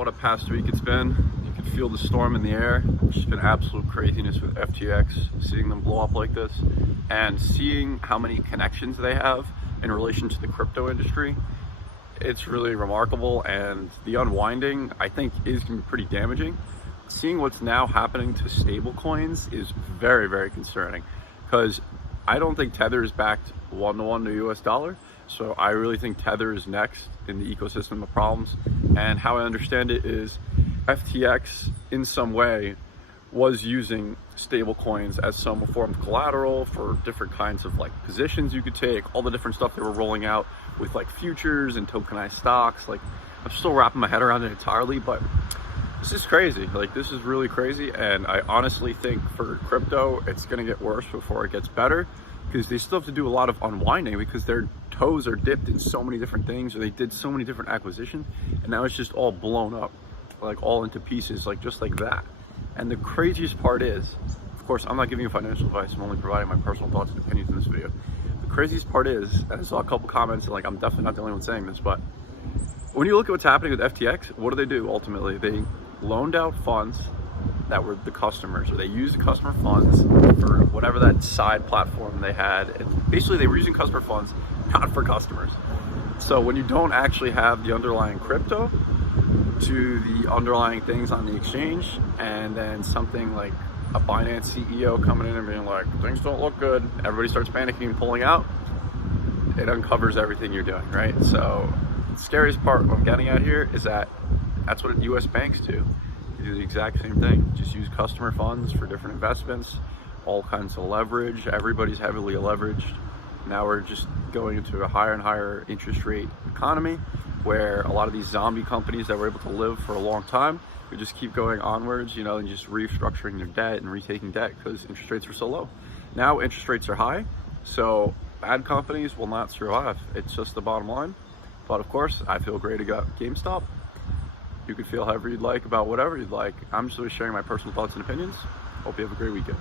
What a past week it's been. You can feel the storm in the air. It's just been absolute craziness with FTX, seeing them blow up like this and seeing how many connections they have in relation to the crypto industry. It's really remarkable, and the unwinding, I think, is going to be pretty damaging. Seeing what's now happening to stable coins is very, very concerning, because I don't think Tether is backed one-to-one to US dollar. So I really think Tether is next in the ecosystem of problems. And how I understand it is FTX in some way was using stable coins as some form of collateral for different kinds of like positions you could take, all the different stuff they were rolling out with like futures and tokenized stocks. Like, I'm still wrapping my head around it entirely, but this is crazy. Like, this is really crazy. And I honestly think for crypto, it's gonna get worse before it gets better, because they still have to do a lot of unwinding because their toes are dipped in so many different things, or they did so many different acquisitions, and now it's just all blown up, like all into pieces, like just like that. And the craziest part is, of course, I'm not giving you financial advice, I'm only providing my personal thoughts and opinions in this video. The craziest part is, and I saw a couple comments, and like, I'm definitely not the only one saying this, but when you look at what's happening with FTX, what do? Ultimately, they loaned out funds that were the customers, or they used the customer funds for whatever that side platform they had. And basically, they were using customer funds not for customers. So when you don't actually have the underlying crypto to the underlying things on the exchange, and then something like a Binance CEO coming in and being like, things don't look good, everybody starts panicking and pulling out, it uncovers everything you're doing, right? So the scariest part I'm getting at here is that that's what US banks do. They do the exact same thing, just use customer funds for different investments, all kinds of leverage. Everybody's heavily leveraged. Now we're just going into a higher and higher interest rate economy, where a lot of these zombie companies that were able to live for a long time, they just keep going onwards, you know, and just restructuring their debt and retaking debt because interest rates are so low. Now interest rates are high, so bad companies will not survive. It's just the bottom line. But of course, I feel great about GameStop. You could feel however you'd like about whatever you'd like. I'm just really sharing my personal thoughts and opinions. Hope you have a great weekend.